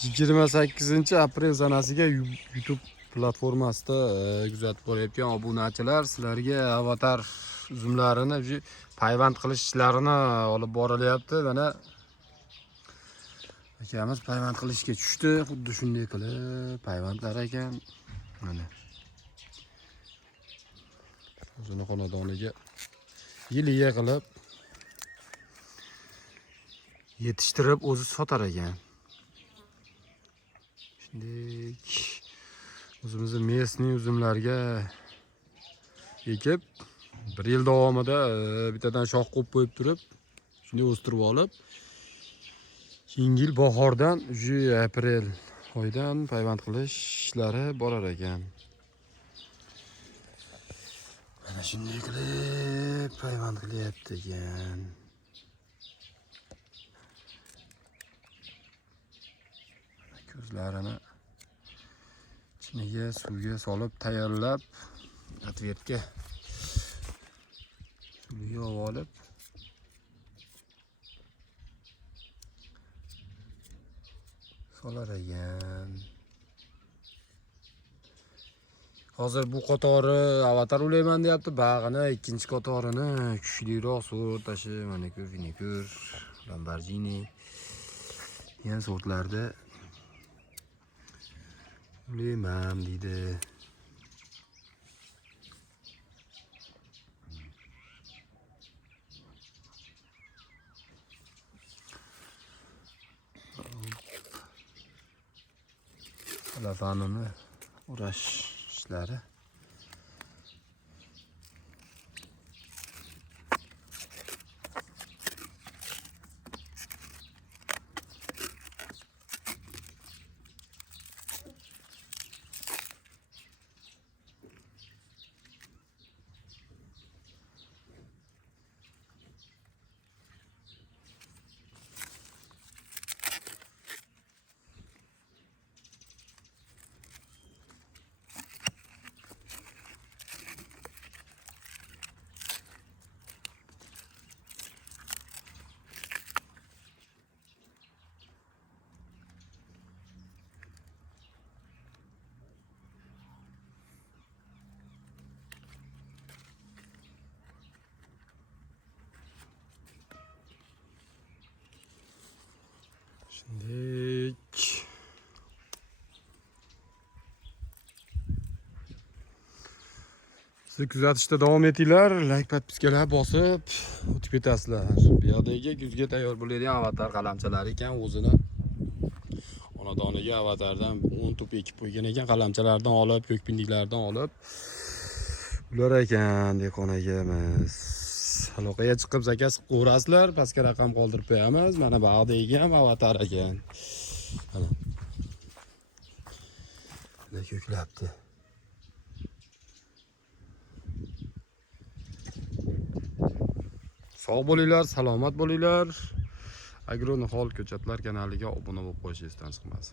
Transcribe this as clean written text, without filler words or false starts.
28 aprel sanasiga YouTube platformasida kuzatib borayotgan obunachilar sizlarga avatar uzumlarini payvand qilish ishlarini olib borilyapti. Mana akamiz payvand qilishga tushdi. Xuddi shunday qilib payvandlar ekan. Mana o'zini xonadoniga yiliga qilib yetishtirib o'zi sotar ekan. Shunday o'zimizning местный uzumlarga ekib 1 yil davomida bittadan shox qo'yib qo'yib turib, shunday o'stirib olib, keyingi yil bahordan, aprel oyidan payvand qilish ishlari borar ekan. Mana shunday qilib payvand qilyapti ekan. Ko'zlarini ichiga suvga solib tayyorlab, atvertga suvga olib solar ekan. Hozir bu qatori avatar ulayman deyapti. Bag'ini ikkinchi qatorini kuchliroq sort tashi, mana ko'r, Lamborghini degan sortlarda ulayman deydi. Telefonini urash ishlari. Şimdi siz kuzatishda davom etinglar, like podpiskalar bosib o'tib ketasizlar. Bu yerdagi kuzga tayyor bo'ladigan avatar qalamchalar ekan, o'zini xonadoniga avatardan 10 tup ekib qo'ygan ekan, qalamchalardan olib, ko'kpindiklardan olib ular ekan dehqon akamiz. Aloqaga chiqib zakaz qo'rasizlar, pastga raqam qoldirib qo'yamiz. Mana bag'dagi ham avatar ekan. Mana. Mana ko'klabdi. Sog' bo'linglar, salomat bo'linglar. Agronihol ko'chatlar kanaliga obuna bo'lib qo'yishingiz chiqmasin.